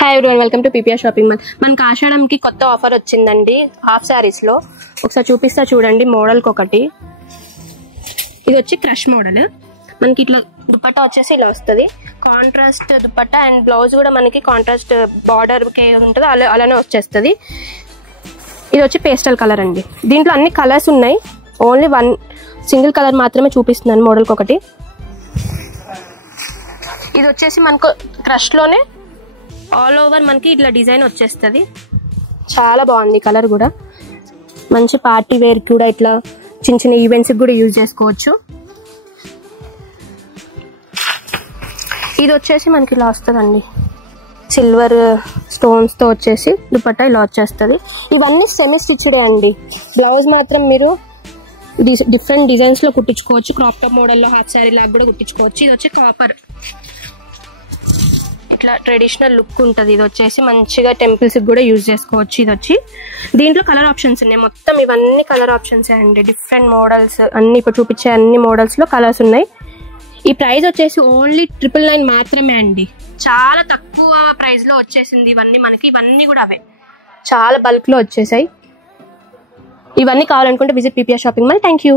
Hi everyone, welcome to PPR shopping mall. మనకి ఆషాఢంకి కొత్త offer వచ్చిందండి హాఫ్ శారీస్ లో. ఒకసారి చూపిస్తా చూడండి. మోడల్ ఒకటి ఇది వచ్చి క్రష్ మోడల్. మనకి ఇట్లా దుపట్టా వచ్చేసి ఇలా వస్తుంది. కాంట్రాస్ట్ దుపట్టా అండ్ బ్లౌజ్ కూడా మనకి కాంట్రాస్ట్ బార్డర్ కి ఉంటుంది, అలానే వచ్చేస్తుంది. ఇది వచ్చి పేస్టల్ కలర్ అండి. దీంట్లో అన్ని కలర్స్ ఉన్నాయి, ఓన్లీ వన్ సింగిల్ కలర్ మాత్రమే చూపిస్తున్నాను మోడల్కి ఒకటి. ఇది వచ్చేసి మనకు క్రష్ లోనే ఆల్ ఓవర్ మనకి ఇట్లా డిజైన్ వచ్చేస్తుంది. చాలా బాగుంది కలర్ కూడా. మంచి పార్టీ వేర్ కూడా ఇట్లా చిన్న చిన్న ఈవెంట్స్కి కూడా యూజ్ చేసుకోవచ్చు. ఇది వచ్చేసి మనకి ఇలా వస్తుందండి, సిల్వర్ స్టోన్స్ తో వచ్చేసి దుపట్టా ఇలా వచ్చేస్తుంది. ఇవన్నీ సెమీ స్టిచ్డ్ అండి. బ్లౌజ్ మాత్రం మీరు డిఫరెంట్ డిజైన్స్ లో కుట్టించుకోవచ్చు. క్రాప్ టాప్ మోడల్లో హాఫ్ శారీ లాగా కూడా కుట్టించుకోవచ్చు. ఇది వచ్చి కాపర్, ఇట్లా ట్రెడిషనల్ లుక్ ఉంటుంది. ఇది వచ్చేసి మంచిగా టెంపుల్స్ కూడా యూజ్ చేసుకోవచ్చు. ఇది వచ్చి దీంట్లో కలర్ ఆప్షన్స్ ఉన్నాయి. మొత్తం ఇవన్నీ కలర్ ఆప్షన్స్ అండి. డిఫరెంట్ మోడల్స్ అన్ని ఇప్పుడు చూపించే అన్ని మోడల్స్ లో కలర్స్ ఉన్నాయి. ఈ ప్రైస్ వచ్చేసి ఓన్లీ 999 మాత్రమే అండి. చాలా తక్కువ ప్రైస్ లో వచ్చేసింది ఇవన్నీ మనకి. ఇవన్నీ కూడా అవే చాలా బల్క్ లో వచ్చేసాయి. ఇవన్నీ కావాలనుకుంటే visit PPR shopping mall. Thank you.